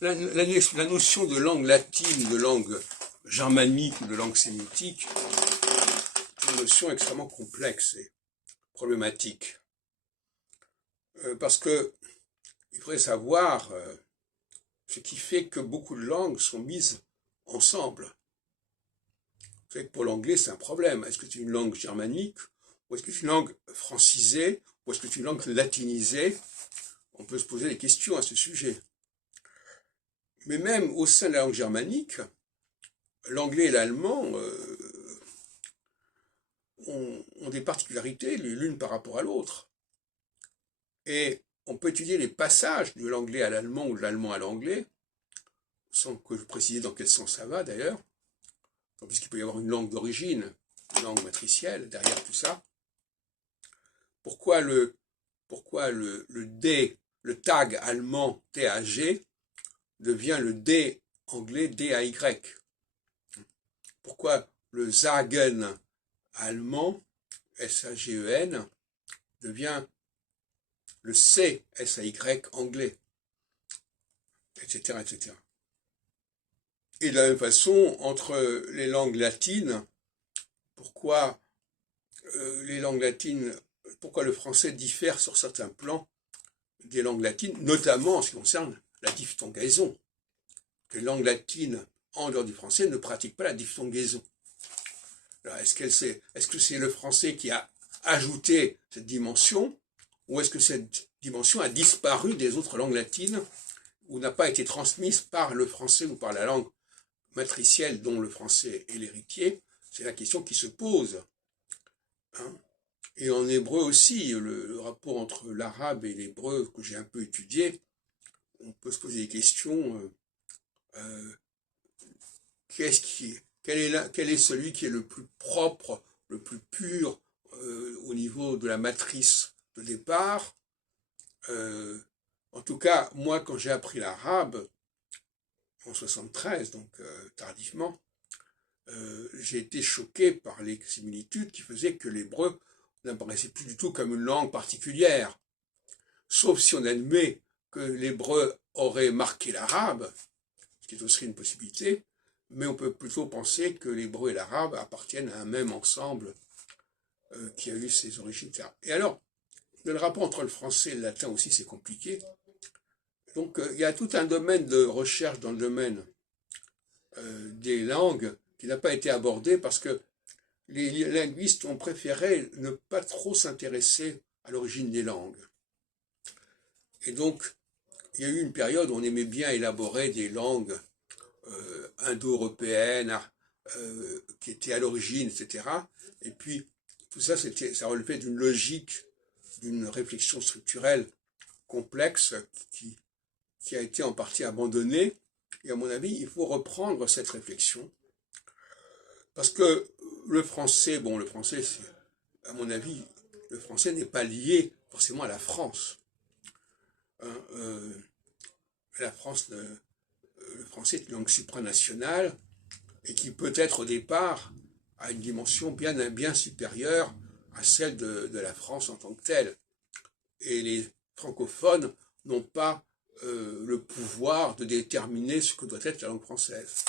la notion de langue latine, de langue germanique ou de langue sémitique, est une notion extrêmement complexe et problématique. Parce que il faudrait savoir ce qui fait que beaucoup de langues sont mises ensemble. Vous savez que pour l'anglais, c'est un problème. Est-ce que c'est une langue germanique, ou est-ce que c'est une langue francisée, ou est-ce que c'est une langue latinisée? On peut se poser des questions à ce sujet. Mais même au sein de la langue germanique, l'anglais et l'allemand ont des particularités l'une par rapport à l'autre. Et on peut étudier les passages de l'anglais à l'allemand ou de l'allemand à l'anglais, sans que je précise dans quel sens ça va d'ailleurs, puisqu'il peut y avoir une langue d'origine, une langue matricielle derrière tout ça. Pourquoi le D, le tag allemand TAG devient le D anglais DAY? Pourquoi le Sagen allemand SAGEN devient le C SAY anglais, etc., etc. Et de la même façon, entre les langues latines, pourquoi pourquoi le français diffère sur certains plans des langues latines, notamment en ce qui concerne la diphtongaison. Les langues latines, en dehors du français, ne pratiquent pas la diphtongaison. Alors, est-ce que c'est le français qui a ajouté cette dimension, ou est-ce que cette dimension a disparu des autres langues latines, ou n'a pas été transmise par le français ou par la langue matricielle dont le français est l'héritier? C'est la question qui se pose. Et en hébreu aussi, le rapport entre l'arabe et l'hébreu que j'ai un peu étudié, on peut se poser des questions. Quel est celui qui est le plus propre, le plus pur au niveau de la matrice de départ? En tout cas, moi, quand j'ai appris l'arabe, en 73, donc tardivement, j'ai été choqué par les similitudes qui faisaient que l'hébreu n'apparaissait plus du tout comme une langue particulière. Sauf si on admet que l'hébreu aurait marqué l'arabe, ce qui est aussi une possibilité, mais on peut plutôt penser que l'hébreu et l'arabe appartiennent à un même ensemble qui a eu ses origines. Et alors, le rapport entre le français et le latin aussi, c'est compliqué. Donc, il y a tout un domaine de recherche dans le domaine des langues qui n'a pas été abordé parce que les linguistes ont préféré ne pas trop s'intéresser à l'origine des langues. Et donc, il y a eu une période où on aimait bien élaborer des langues indo-européennes qui étaient à l'origine, etc. Et puis, tout ça, ça relevait d'une logique, d'une réflexion structurelle complexe qui a été en partie abandonnée. Et à mon avis, il faut reprendre cette réflexion. Parce que le français, à mon avis, le français n'est pas lié forcément à la France. La France, le français est une langue supranationale et qui peut-être au départ a une dimension bien supérieure à celle de la France en tant que telle. Et les francophones n'ont pas le pouvoir de déterminer ce que doit être la langue française.